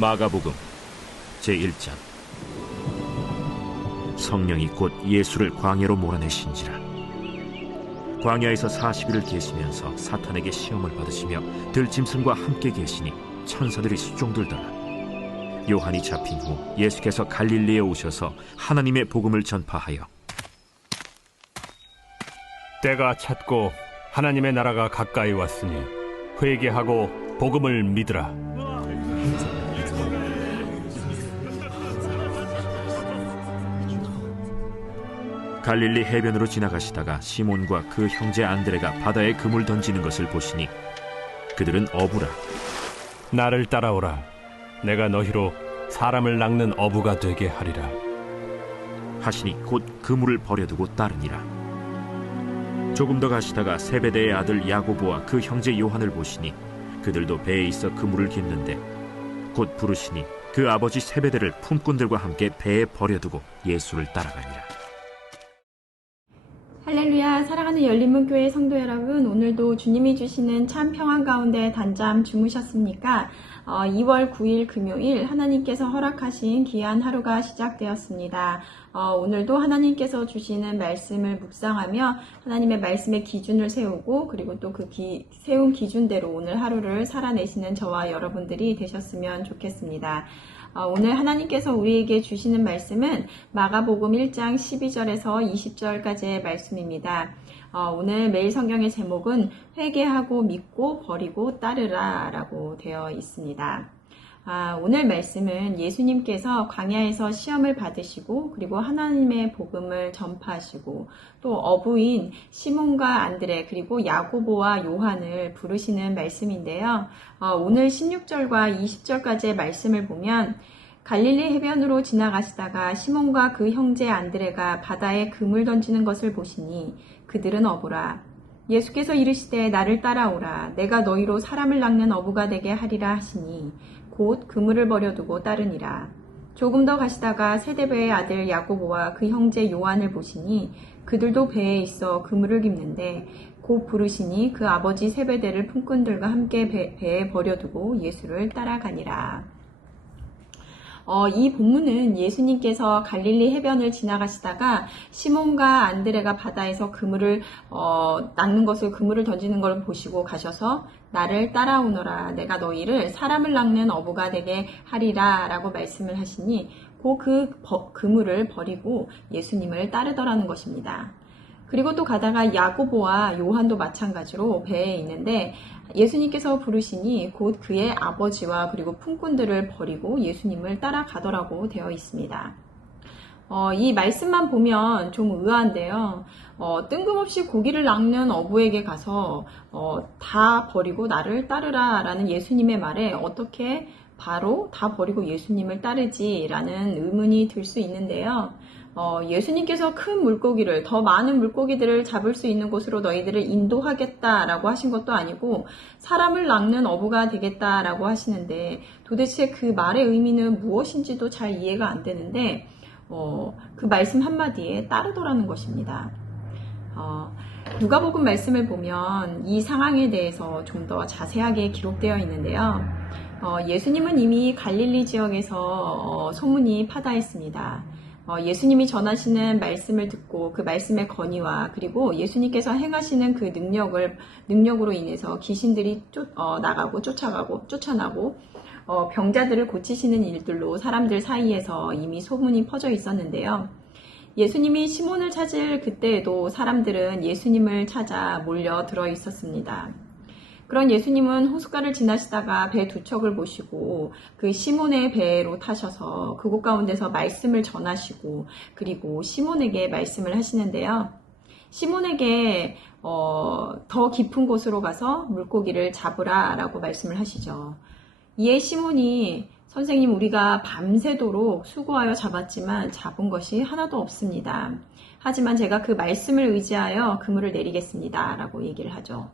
마가복음 제1장. 성령이 곧 예수를 광야로 몰아내신지라. 광야에서 40일을 계시면서 사탄에게 시험을 받으시며 들짐승과 함께 계시니 천사들이 수종들더라. 요한이 잡힌 후 예수께서 갈릴리에 오셔서 하나님의 복음을 전파하여 때가 찼고 하나님의 나라가 가까이 왔으니 회개하고 복음을 믿으라. 갈릴리 해변으로 지나가시다가 시몬과 그 형제 안드레가 바다에 그물 던지는 것을 보시니 그들은 어부라. 나를 따라오라. 내가 너희로 사람을 낚는 어부가 되게 하리라 하시니 곧 그물을 버려두고 따르니라. 조금 더 가시다가 세베대의 아들 야고보와 그 형제 요한을 보시니 그들도 배에 있어 그물을 깁는데 곧 부르시니 그 아버지 세베대를 품꾼들과 함께 배에 버려두고 예수를 따라가니라. 할렐루야. 사랑하는 열린문교회 성도 여러분, 오늘도 주님이 주시는 참 평안 가운데 단잠 주무셨습니까? 2월 9일 금요일 하나님께서 허락하신 귀한 하루가 시작되었습니다. 오늘도 하나님께서 주시는 말씀을 묵상하며 하나님의 말씀의 기준을 세우고 그리고 또 그 세운 기준대로 오늘 하루를 살아내시는 저와 여러분들이 되셨으면 좋겠습니다. 오늘 하나님께서 우리에게 주시는 말씀은 마가복음 1장 12절에서 20절까지의 말씀입니다. 오늘 매일 성경의 제목은 회개하고 믿고 버리고 따르라 라고 되어 있습니다. 오늘 말씀은 예수님께서 광야에서 시험을 받으시고 그리고 하나님의 복음을 전파하시고 또 어부인 시몬과 안드레 그리고 야고보와 요한을 부르시는 말씀인데요. 오늘 16절과 20절까지의 말씀을 보면 갈릴리 해변으로 지나가시다가 시몬과 그 형제 안드레가 바다에 그물 던지는 것을 보시니 그들은 어부라. 예수께서 이르시되 나를 따라오라. 내가 너희로 사람을 낚는 어부가 되게 하리라 하시니 곧 그물을 버려두고 따르니라. 조금 더 가시다가 세베대의 아들 야고보와 그 형제 요한을 보시니 그들도 배에 있어 그물을 깁는데 곧 부르시니 그 아버지 세베대를 품꾼들과 함께 배에 버려두고 예수를 따라가니라. 이 본문은 예수님께서 갈릴리 해변을 지나가시다가 시몬과 안드레가 바다에서 그물을 낚는 것을 그물을 던지는 걸 보시고 가셔서 나를 따라오너라. 내가 너희를 사람을 낚는 어부가 되게 하리라 라고 말씀을 하시니 그 그물을 버리고 예수님을 따르더라는 것입니다. 그리고 또 가다가 야고보와 요한도 마찬가지로 배에 있는데 예수님께서 부르시니 곧 그의 아버지와 그리고 품꾼들을 버리고 예수님을 따라가더라고 되어 있습니다. 이 말씀만 보면 좀 의아한데요. 뜬금없이 고기를 낚는 어부에게 가서 다 버리고 나를 따르라 라는 예수님의 말에 어떻게 바로 다 버리고 예수님을 따르지라는 의문이 들 수 있는데요. 예수님께서 큰 물고기를, 더 많은 물고기들을 잡을 수 있는 곳으로 너희들을 인도하겠다라고 하신 것도 아니고 사람을 낚는 어부가 되겠다라고 하시는데 도대체 그 말의 의미는 무엇인지도 잘 이해가 안 되는데 그 말씀 한마디에 따르더라는 것입니다. 누가복음 말씀을 보면 이 상황에 대해서 좀 더 자세하게 기록되어 있는데요. 예수님은 이미 갈릴리 지역에서 소문이 파다했습니다. 예수님이 전하시는 말씀을 듣고 그 말씀의 건의와 그리고 예수님께서 행하시는 그 능력으로 인해서 귀신들이 나가고 쫓아나고 병자들을 고치시는 일들로 사람들 사이에서 이미 소문이 퍼져 있었는데요. 예수님이 시몬을 찾을 그때에도 사람들은 예수님을 찾아 몰려 들어 있었습니다. 그런 예수님은 호숫가를 지나시다가 배 두 척을 보시고 그 시몬의 배로 타셔서 그곳 가운데서 말씀을 전하시고 그리고 시몬에게 말씀을 하시는데요. 시몬에게 더 깊은 곳으로 가서 물고기를 잡으라 라고 말씀을 하시죠. 이에 시몬이 선생님, 우리가 밤새도록 수고하여 잡았지만 잡은 것이 하나도 없습니다. 하지만 제가 그 말씀을 의지하여 그물을 내리겠습니다 라고 얘기를 하죠.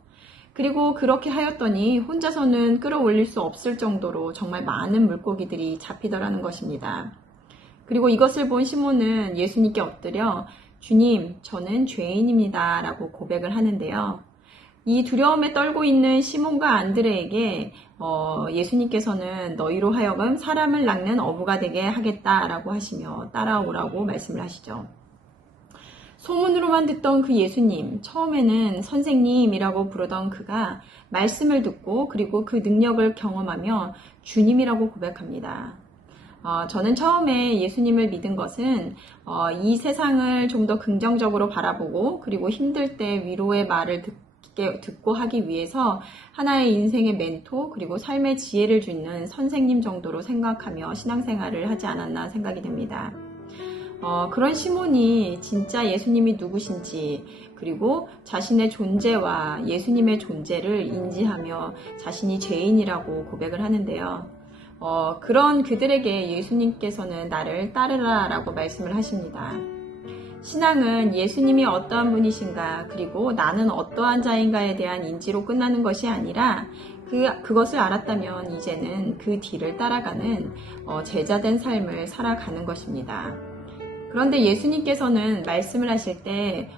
그리고 그렇게 하였더니 혼자서는 끌어올릴 수 없을 정도로 정말 많은 물고기들이 잡히더라는 것입니다. 그리고 이것을 본 시몬은 예수님께 엎드려 주님, 저는 죄인입니다 라고 고백을 하는데요. 이 두려움에 떨고 있는 시몬과 안드레에게 예수님께서는 너희로 하여금 사람을 낚는 어부가 되게 하겠다라고 하시며 따라오라고 말씀을 하시죠. 소문으로만 듣던 그 예수님, 처음에는 선생님이라고 부르던 그가 말씀을 듣고 그리고 그 능력을 경험하며 주님이라고 고백합니다. 저는 처음에 예수님을 믿은 것은 이 세상을 좀 더 긍정적으로 바라보고 그리고 힘들 때 위로의 말을 듣고 하기 위해서 하나의 인생의 멘토 그리고 삶의 지혜를 주는 선생님 정도로 생각하며 신앙생활을 하지 않았나 생각이 됩니다. 그런 시몬이 진짜 예수님이 누구신지 그리고 자신의 존재와 예수님의 존재를 인지하며 자신이 죄인이라고 고백을 하는데요. 그런 그들에게 예수님께서는 나를 따르라 라고 말씀을 하십니다. 신앙은 예수님이 어떠한 분이신가 그리고 나는 어떠한 자인가에 대한 인지로 끝나는 것이 아니라 그것을 알았다면 이제는 그 뒤를 따라가는 제자된 삶을 살아가는 것입니다. 그런데 예수님께서는 말씀을 하실 때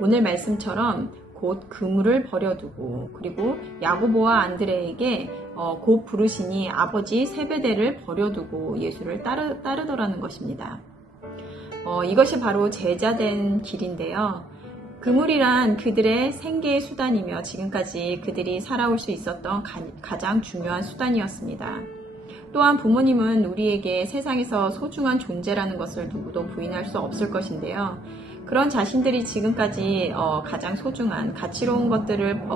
오늘 말씀처럼 곧 그물을 버려두고 그리고 야고보와 안드레에게 곧 부르시니 아버지 세베대를 버려두고 예수를 따르더라는 것입니다. 이것이 바로 제자된 길인데요. 그물이란 그들의 생계의 수단이며 지금까지 그들이 살아올 수 있었던 가장 중요한 수단이었습니다. 또한 부모님은 우리에게 세상에서 소중한 존재라는 것을 누구도 부인할 수 없을 것인데요. 그런 자신들이 지금까지 가장 소중한 가치로운 것들을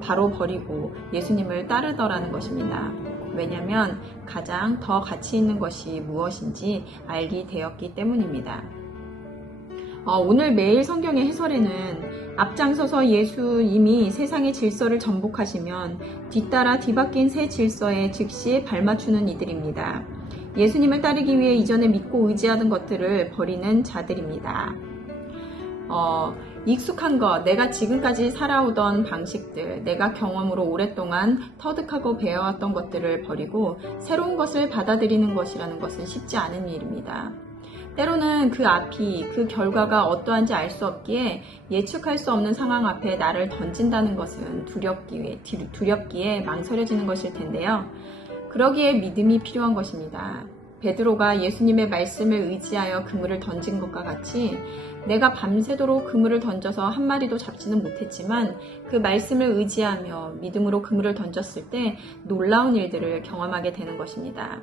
바로 버리고 예수님을 따르더라는 것입니다. 왜냐하면 가장 더 가치 있는 것이 무엇인지 알게 되었기 때문입니다. 오늘 매일 성경의 해설에는 앞장서서 예수님이 세상의 질서를 전복하시면 뒤따라 뒤바뀐 새 질서에 즉시 발맞추는 이들입니다. 예수님을 따르기 위해 이전에 믿고 의지하던 것들을 버리는 자들입니다. 익숙한 것, 내가 지금까지 살아오던 방식들, 내가 경험으로 오랫동안 터득하고 배워왔던 것들을 버리고 새로운 것을 받아들이는 것이라는 것은 쉽지 않은 일입니다. 때로는 그 앞이, 그 결과가 어떠한지 알 수 없기에 예측할 수 없는 상황 앞에 나를 던진다는 것은 두렵기에 망설여지는 것일 텐데요. 그러기에 믿음이 필요한 것입니다. 베드로가 예수님의 말씀을 의지하여 그물을 던진 것과 같이 내가 밤새도록 그물을 던져서 한 마리도 잡지는 못했지만 그 말씀을 의지하며 믿음으로 그물을 던졌을 때 놀라운 일들을 경험하게 되는 것입니다.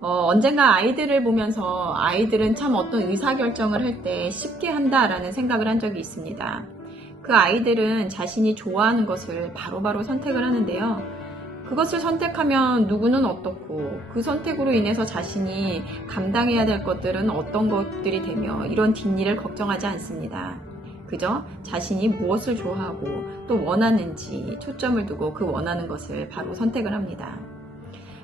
언젠가 아이들을 보면서 아이들은 참 어떤 의사결정을 할 때 쉽게 한다라는 생각을 한 적이 있습니다. 그 아이들은 자신이 좋아하는 것을 바로바로 선택을 하는데요. 그것을 선택하면 누구는 어떻고 그 선택으로 인해서 자신이 감당해야 될 것들은 어떤 것들이 되며 이런 뒷일을 걱정하지 않습니다. 그저 자신이 무엇을 좋아하고 또 원하는지 초점을 두고 그 원하는 것을 바로 선택을 합니다.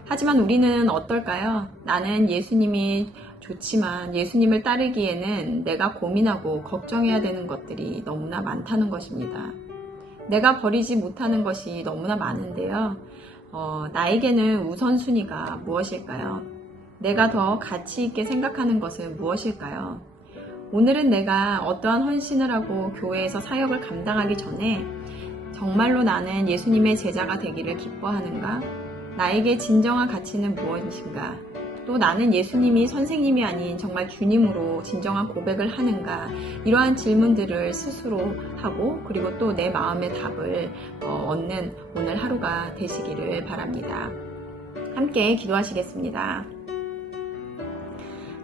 하지만 우리는 어떨까요? 나는 예수님이 좋지만 예수님을 따르기에는 내가 고민하고 걱정해야 되는 것들이 너무나 많다는 것입니다. 내가 버리지 못하는 것이 너무나 많은데요. 나에게는 우선순위가 무엇일까요? 내가 더 가치 있게 생각하는 것은 무엇일까요? 오늘은 내가 어떠한 헌신을 하고 교회에서 사역을 감당하기 전에 정말로 나는 예수님의 제자가 되기를 기뻐하는가? 나에게 진정한 가치는 무엇인가? 또 나는 예수님이 선생님이 아닌 정말 주님으로 진정한 고백을 하는가? 이러한 질문들을 스스로 하고 그리고 또 내 마음의 답을 얻는 오늘 하루가 되시기를 바랍니다. 함께 기도하시겠습니다.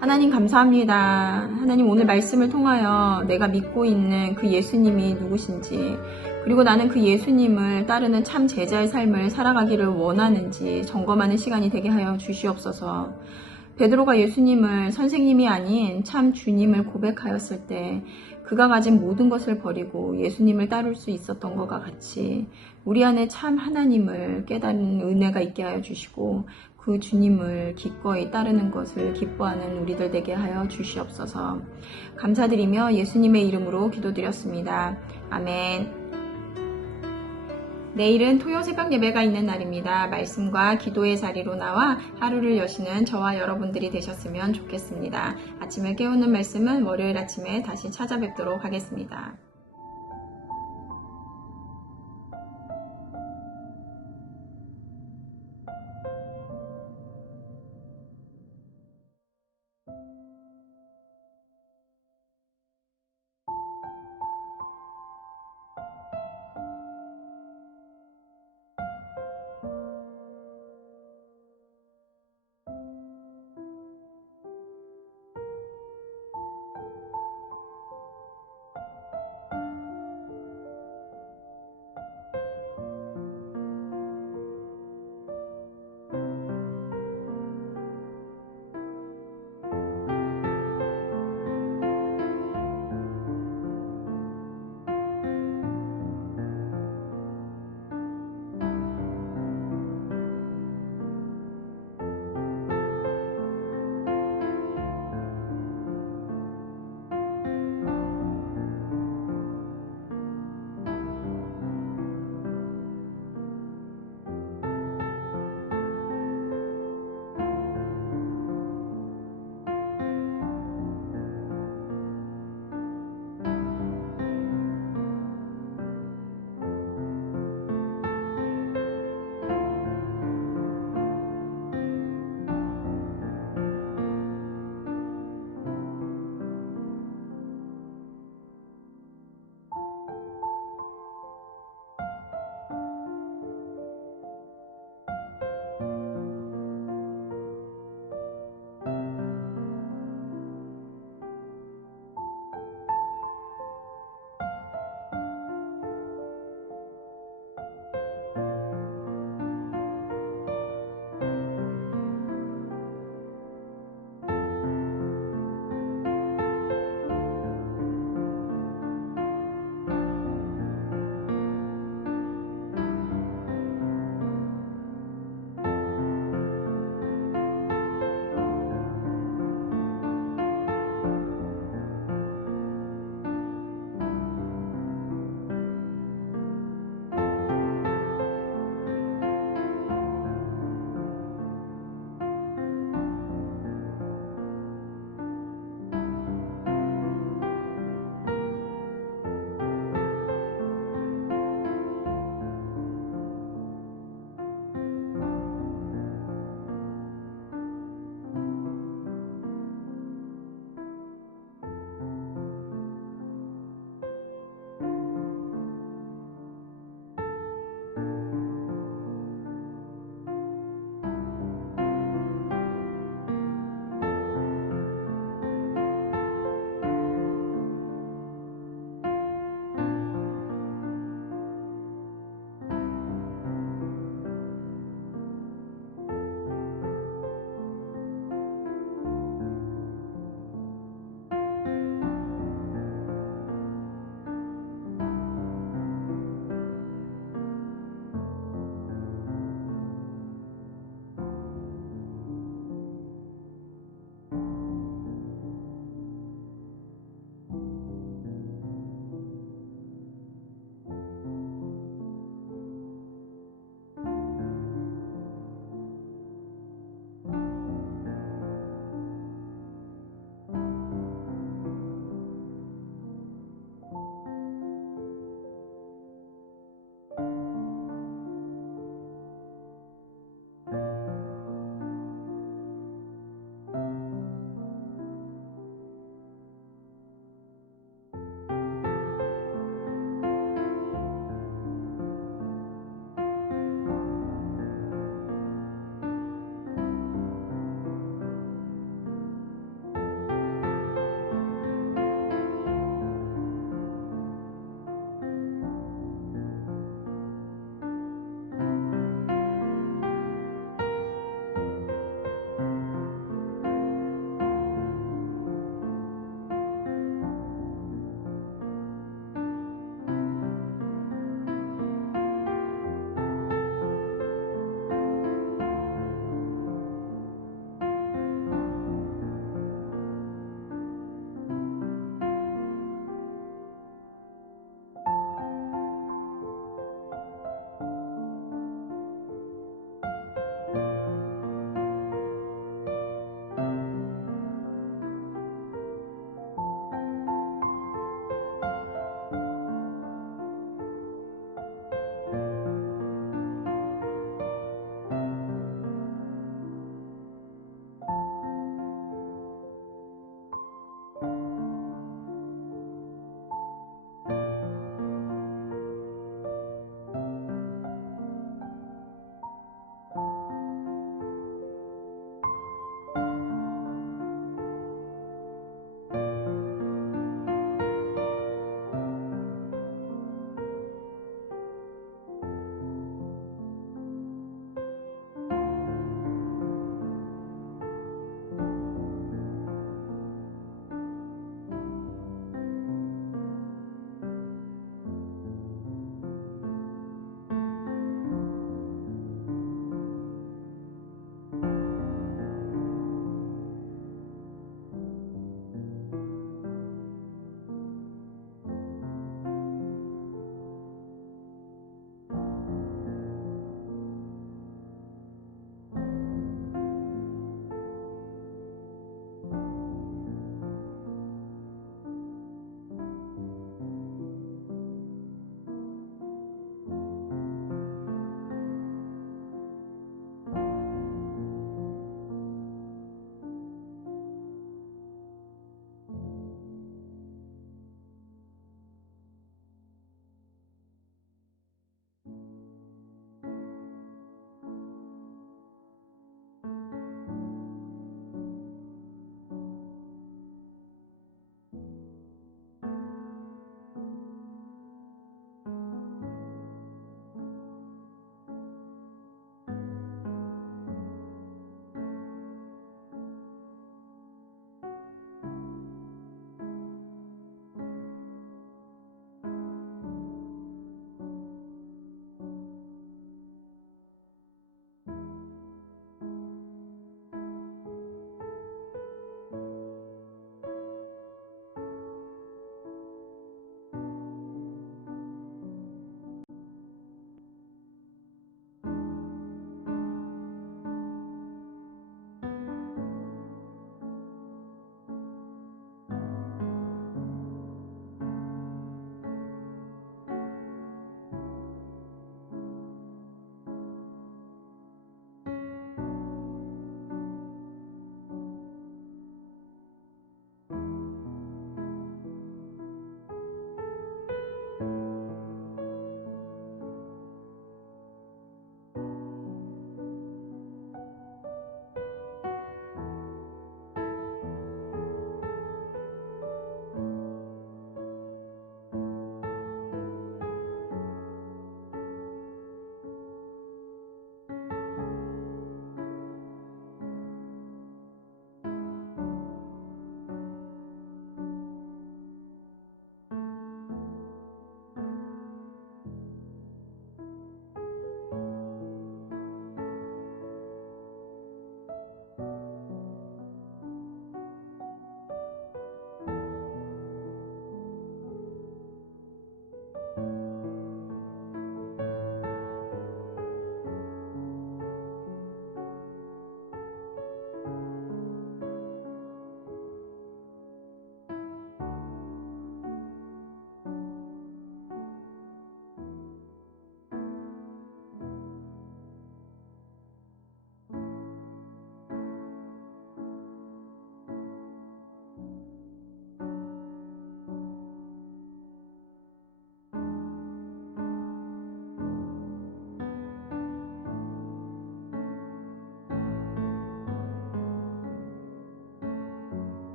하나님 감사합니다. 하나님 오늘 말씀을 통하여 내가 믿고 있는 그 예수님이 누구신지 그리고 나는 그 예수님을 따르는 참 제자의 삶을 살아가기를 원하는지 점검하는 시간이 되게 하여 주시옵소서. 베드로가 예수님을 선생님이 아닌 참 주님을 고백하였을 때 그가 가진 모든 것을 버리고 예수님을 따를 수 있었던 것과 같이 우리 안에 참 하나님을 깨닫는 은혜가 있게 하여 주시고 그 주님을 기꺼이 따르는 것을 기뻐하는 우리들 되게 하여 주시옵소서. 감사드리며 예수님의 이름으로 기도드렸습니다. 아멘. 내일은 토요 새벽 예배가 있는 날입니다. 말씀과 기도의 자리로 나와 하루를 여시는 저와 여러분들이 되셨으면 좋겠습니다. 아침을 깨우는 말씀은 월요일 아침에 다시 찾아뵙도록 하겠습니다.